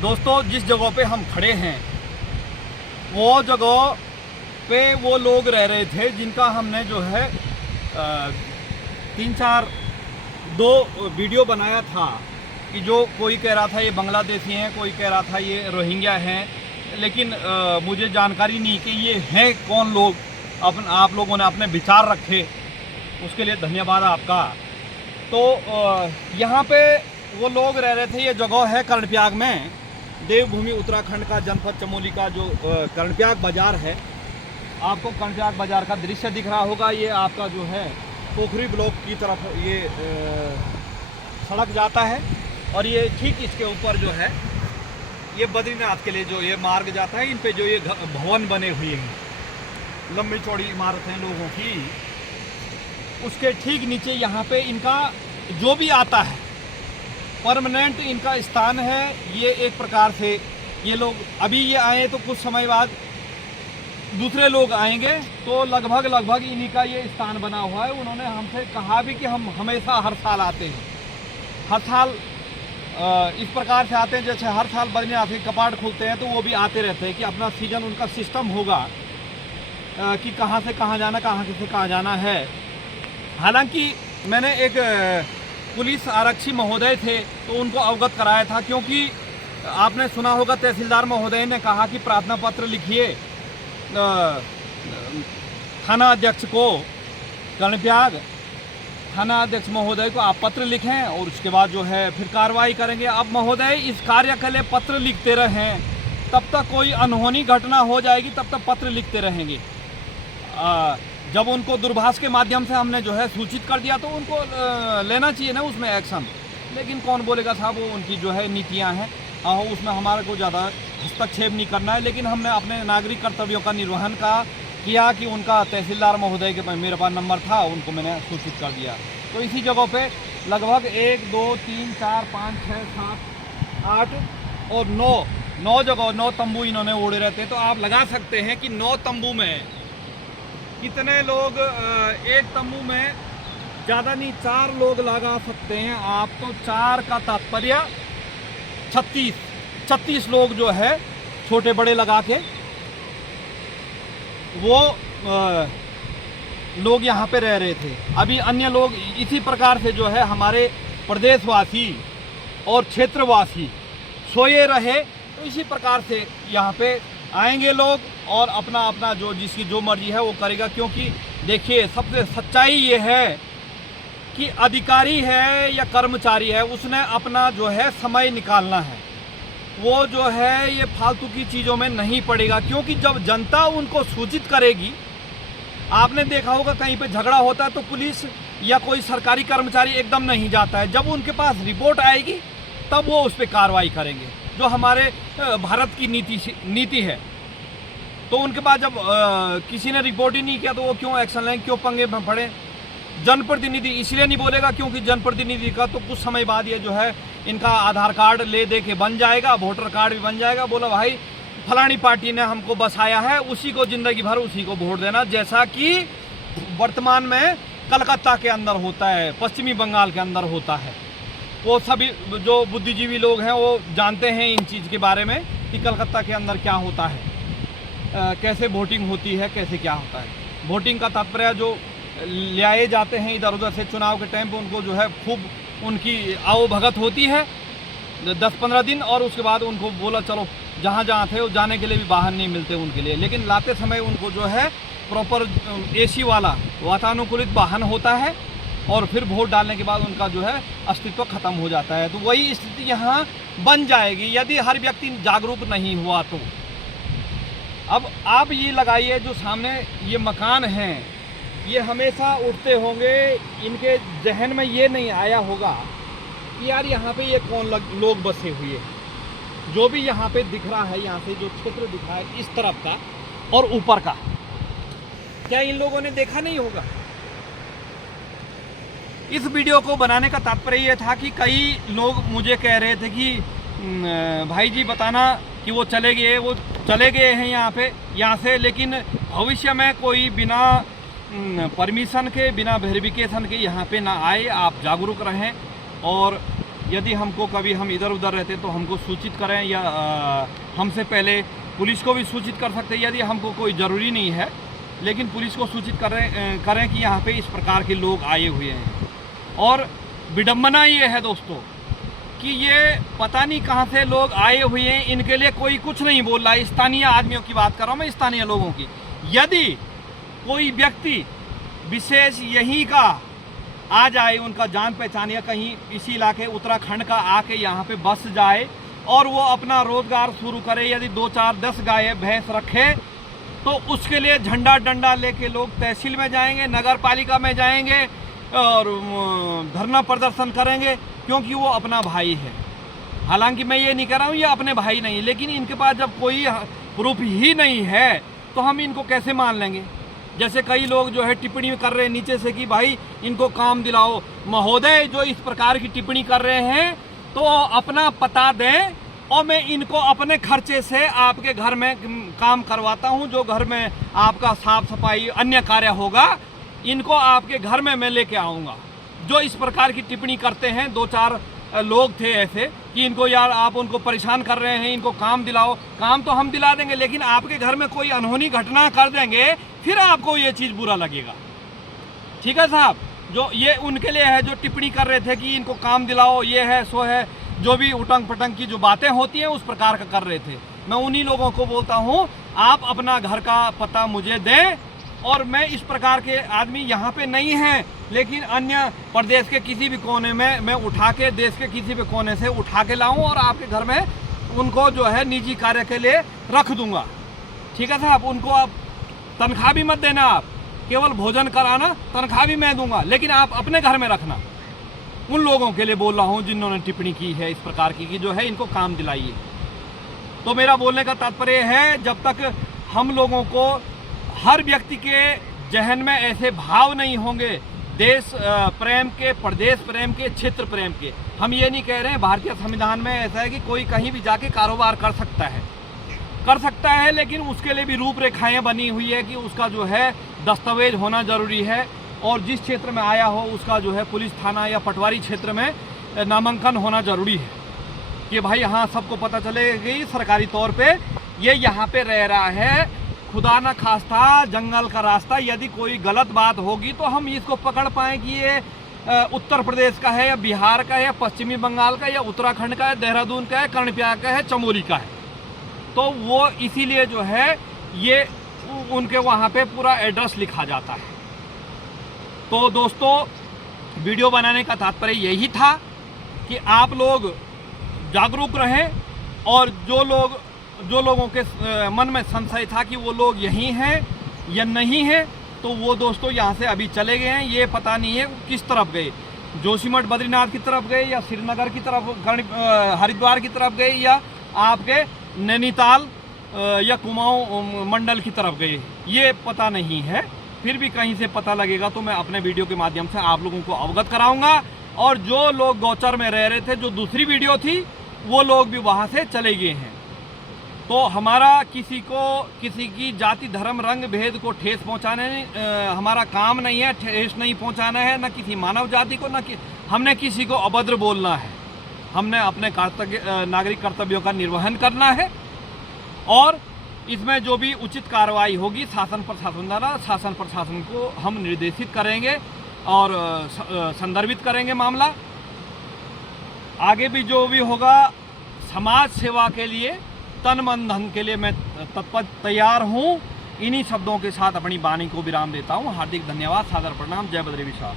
दोस्तों, जिस जगह पे हम खड़े हैं वो जगह पे वो लोग रह रहे थे जिनका हमने जो है 2 वीडियो बनाया था कि जो कोई कह रहा था ये बांग्लादेशी हैं, कोई कह रहा था ये रोहिंग्या हैं, लेकिन मुझे जानकारी नहीं कि ये हैं कौन लोग। आप लोगों ने अपने विचार रखे, उसके लिए धन्यवाद आपका। तो यहाँ पे वो लोग रह रहे थे। ये जगह है कर्णप्रयाग में, देवभूमि उत्तराखंड का जनपद चमोली का जो कर्णप्रयाग बाज़ार है। आपको कर्णप्रयाग बाज़ार का दृश्य दिख रहा होगा। ये आपका जो है पोखरी ब्लॉक की तरफ ये सड़क जाता है और ये ठीक इसके ऊपर जो है ये बद्रीनाथ के लिए जो ये मार्ग जाता है। इन पे जो ये भवन बने हुए हैं, लंबी चौड़ी इमारतें लोगों की, उसके ठीक नीचे यहाँ पे इनका जो भी आता है परमानेंट इनका स्थान है। ये एक प्रकार से ये लोग अभी ये आए तो कुछ समय बाद दूसरे लोग आएंगे, तो लगभग इन्हीं का ये स्थान बना हुआ है। उन्होंने हमसे कहा भी कि हम हमेशा हर साल आते हैं, हर साल इस प्रकार से आते हैं जैसे हर साल बद्रीनाथ के कपाट खुलते हैं तो वो भी आते रहते हैं कि अपना सीजन उनका सिस्टम होगा कि कहाँ से कहाँ जाना, कहाँ से कहाँ जाना है। हालांकि मैंने एक पुलिस आरक्षी महोदय थे तो उनको अवगत कराया था, क्योंकि आपने सुना होगा तहसीलदार महोदय ने कहा कि प्रार्थना पत्र लिखिए थाना अध्यक्ष को, कर्णप्रयाग थाना अध्यक्ष महोदय को आप पत्र लिखें और उसके बाद जो है फिर कार्रवाई करेंगे। अब महोदय इस कार्य के लिए पत्र लिखते रहें, तब तक कोई अनहोनी घटना हो जाएगी, तब तक पत्र लिखते रहेंगे। जब उनको दूरभाष के माध्यम से हमने जो है सूचित कर दिया तो उनको लेना चाहिए ना उसमें एक्शन, लेकिन कौन बोलेगा साहब, वो उनकी जो है नीतियां हैं, उसमें हमारे को ज़्यादा हस्तक्षेप नहीं करना है। लेकिन हमने अपने नागरिक कर्तव्यों का निर्वहन किया कि उनका तहसीलदार महोदय के मेरे पास नंबर था, उनको मैंने सूचित कर दिया। तो इसी जगह पे लगभग 1 2 3 4 5 6 7 8 और 9 जगह 9 तंबू इन्होंने ओढ़े रहते हैं। तो आप लगा सकते हैं कि 9 तंबू में कितने लोग, एक तंबू में ज़्यादा नहीं 4 लोग लगा सकते हैं आप। तो 4 का तात्पर्य 36 लोग जो है छोटे बड़े लगा के वो लोग यहाँ पे रह रहे थे। अभी अन्य लोग इसी प्रकार से जो है हमारे प्रदेशवासी और क्षेत्रवासी सोए रहे, तो इसी प्रकार से यहाँ पे आएंगे लोग और अपना अपना जो जिसकी जो मर्जी है वो करेगा। क्योंकि देखिए, सबसे सच्चाई ये है कि अधिकारी है या कर्मचारी है, उसने अपना जो है समय निकालना है। वो जो है ये फालतू की चीज़ों में नहीं पड़ेगा, क्योंकि जब जनता उनको सूचित करेगी, आपने देखा होगा कहीं पे झगड़ा होता है तो पुलिस या कोई सरकारी कर्मचारी एकदम नहीं जाता है। जब उनके पास रिपोर्ट आएगी तब वो उस पर कार्रवाई करेंगे, जो हमारे भारत की नीति है। तो उनके पास जब किसी ने रिपोर्ट ही नहीं किया तो वो क्यों एक्शन लें, क्यों पंगे में पड़े। जनप्रतिनिधि इसलिए नहीं बोलेगा क्योंकि जनप्रतिनिधि का तो कुछ समय बाद ये जो है इनका आधार कार्ड ले दे के बन जाएगा, वोटर कार्ड भी बन जाएगा। बोला भाई फलानी पार्टी ने हमको बसाया है, उसी को जिंदगी भर उसी को वोट देना, जैसा कि वर्तमान में कलकत्ता के अंदर होता है, पश्चिमी बंगाल के अंदर होता है। वो सभी जो बुद्धिजीवी लोग हैं वो जानते हैं इन चीज़ के बारे में कि कलकत्ता के अंदर क्या होता है, कैसे वोटिंग होती है, कैसे क्या होता है। वोटिंग का तात्पर्य जो ले आए जाते हैं इधर उधर से चुनाव के टाइम पे, उनको जो है खूब उनकी आवभगत होती है 10-15 दिन, और उसके बाद उनको बोला चलो जहाँ जहाँ थे वो जाने के लिए भी वाहन नहीं मिलते उनके लिए। लेकिन लाते समय उनको जो है प्रॉपर AC वाला वातानुकूलित वाहन होता है और फिर वोट डालने के बाद उनका जो है अस्तित्व खत्म हो जाता है। तो वही स्थिति यहाँ बन जाएगी यदि हर व्यक्ति जागरूक नहीं हुआ तो। अब आप ये लगाइए, जो सामने ये मकान हैं ये हमेशा उठते होंगे, इनके जहन में ये नहीं आया होगा कि यार यहाँ पे ये कौन लोग बसे हुए हैं। जो भी यहाँ पे दिख रहा है, यहाँ से जो क्षेत्र दिख रहा है इस तरफ का और ऊपर का, क्या इन लोगों ने देखा नहीं होगा। इस वीडियो को बनाने का तात्पर्य ये था कि कई लोग मुझे कह रहे थे कि भाई जी बताना कि वो चले गए हैं यहाँ से, लेकिन भविष्य में कोई बिना परमिशन के, बिना वेरिफिकेशन के यहाँ पे ना आए। आप जागरूक रहें और यदि हमको कभी हम इधर उधर रहते तो हमको सूचित करें, या हमसे पहले पुलिस को भी सूचित कर सकते हैं यदि हमको कोई ज़रूरी नहीं है, लेकिन पुलिस को सूचित करें कि यहाँ पे इस प्रकार के लोग आए हुए हैं। और विडम्बना ये है दोस्तों कि ये पता नहीं कहाँ से लोग आए हुए हैं, इनके लिए कोई कुछ नहीं बोल रहा है। स्थानीय आदमियों की बात कर रहा हूँ मैं, स्थानीय लोगों की। यदि कोई व्यक्ति विशेष यहीं का आ जाए, उनका जान पहचान या कहीं इसी इलाके उत्तराखंड का आके यहाँ पे बस जाए और वो अपना रोजगार शुरू करे, यदि 2, 4, 10 गाय भैंस रखे, तो उसके लिए झंडा डंडा लेके लोग तहसील में जाएंगे, नगर पालिका में जाएंगे और धरना प्रदर्शन करेंगे, क्योंकि वो अपना भाई है। हालांकि मैं ये नहीं कह रहा हूँ ये अपने भाई नहीं, लेकिन इनके पास जब कोई प्रूफ ही नहीं है तो हम इनको कैसे मान लेंगे। जैसे कई लोग जो है टिप्पणी कर रहे हैं नीचे से कि भाई इनको काम दिलाओ। महोदय, जो इस प्रकार की टिप्पणी कर रहे हैं तो अपना पता दें और मैं इनको अपने खर्चे से आपके घर में काम करवाता हूं। जो घर में आपका साफ सफाई अन्य कार्य होगा, इनको आपके घर में मैं लेके आऊँगा। जो इस प्रकार की टिप्पणी करते हैं, 2-4 लोग थे ऐसे कि इनको यार आप उनको परेशान कर रहे हैं, इनको काम दिलाओ। काम तो हम दिला देंगे, लेकिन आपके घर में कोई अनहोनी घटना कर देंगे, फिर आपको ये चीज़ बुरा लगेगा। ठीक है साहब, जो ये उनके लिए है जो टिप्पणी कर रहे थे कि इनको काम दिलाओ, ये है सो है, जो भी उटंग पटंग की जो बातें होती हैं उस प्रकार का कर रहे थे। मैं उन्हीं लोगों को बोलता हूँ आप अपना घर का पता मुझे दें, और मैं इस प्रकार के आदमी यहाँ पे नहीं हैं, लेकिन अन्य प्रदेश के किसी भी कोने में मैं उठा के, देश के किसी भी कोने से उठा के लाऊं और आपके घर में उनको जो है निजी कार्य के लिए रख दूंगा। ठीक है साहब, उनको आप तनख्वाह भी मत देना, आप केवल भोजन कराना, तनख्वाह भी मैं दूंगा, लेकिन आप अपने घर में रखना। उन लोगों के लिए बोल रहा हूँ जिन्होंने टिप्पणी की है इस प्रकार की कि जो है इनको काम दिलाइए। तो मेरा बोलने का तात्पर्य है, जब तक हम लोगों को हर व्यक्ति के जहन में ऐसे भाव नहीं होंगे देश प्रेम के, प्रदेश प्रेम के, क्षेत्र प्रेम के। हम ये नहीं कह रहे हैं, भारतीय संविधान में ऐसा है कि कोई कहीं भी जाके कारोबार कर सकता है, लेकिन उसके लिए भी रूपरेखाएं बनी हुई है कि उसका जो है दस्तावेज होना ज़रूरी है, और जिस क्षेत्र में आया हो उसका जो है पुलिस थाना या पटवारी क्षेत्र में नामांकन होना ज़रूरी है कि भाई हाँ सबको पता चलेगी सरकारी तौर पे ये यहाँ पे रह रहा है। खुदा न खास्ता जंगल का रास्ता, यदि कोई गलत बात होगी तो हम इसको पकड़ पाएँ कि ये उत्तर प्रदेश का है या बिहार का है या पश्चिमी बंगाल का या उत्तराखंड का है, देहरादून का है, कर्णप्रयाग का है, चमोली का है। तो वो इसीलिए जो है ये उनके वहाँ पे पूरा एड्रेस लिखा जाता है। तो दोस्तों, वीडियो बनाने का तात्पर्य यही था कि आप लोग जागरूक रहें, और जो लोगों के मन में संशय था कि वो लोग यहीं हैं या नहीं हैं, तो वो दोस्तों यहाँ से अभी चले गए हैं। ये पता नहीं है किस तरफ गए, जोशीमठ बद्रीनाथ की तरफ गए या श्रीनगर की तरफ, हरिद्वार की तरफ गए, या आपके नैनीताल या कुमाऊं मंडल की तरफ गए, ये पता नहीं है। फिर भी कहीं से पता लगेगा तो मैं अपने वीडियो के माध्यम से आप लोगों को अवगत कराऊंगा। और जो लोग गौचर में रह रहे थे, जो दूसरी वीडियो थी, वो लोग भी वहाँ से चले गए हैं। तो हमारा किसी की जाति धर्म रंग भेद को ठेस पहुँचाने हमारा काम नहीं है, ठेस नहीं पहुँचाना है, न किसी मानव जाति को, न हमने किसी को अभद्र बोलना है। हमने अपने नागरिक कर्तव्यों का निर्वहन करना है, और इसमें जो भी उचित कार्रवाई होगी शासन प्रशासन द्वारा, शासन प्रशासन को हम निर्देशित करेंगे और संदर्भित करेंगे मामला। आगे भी जो भी होगा, समाज सेवा के लिए, तन मन धन के लिए मैं तत्पर तैयार हूँ। इन्हीं शब्दों के साथ अपनी वाणी को विराम देता हूँ। हार्दिक धन्यवाद, सादर प्रणाम, जय बद्री विशाल।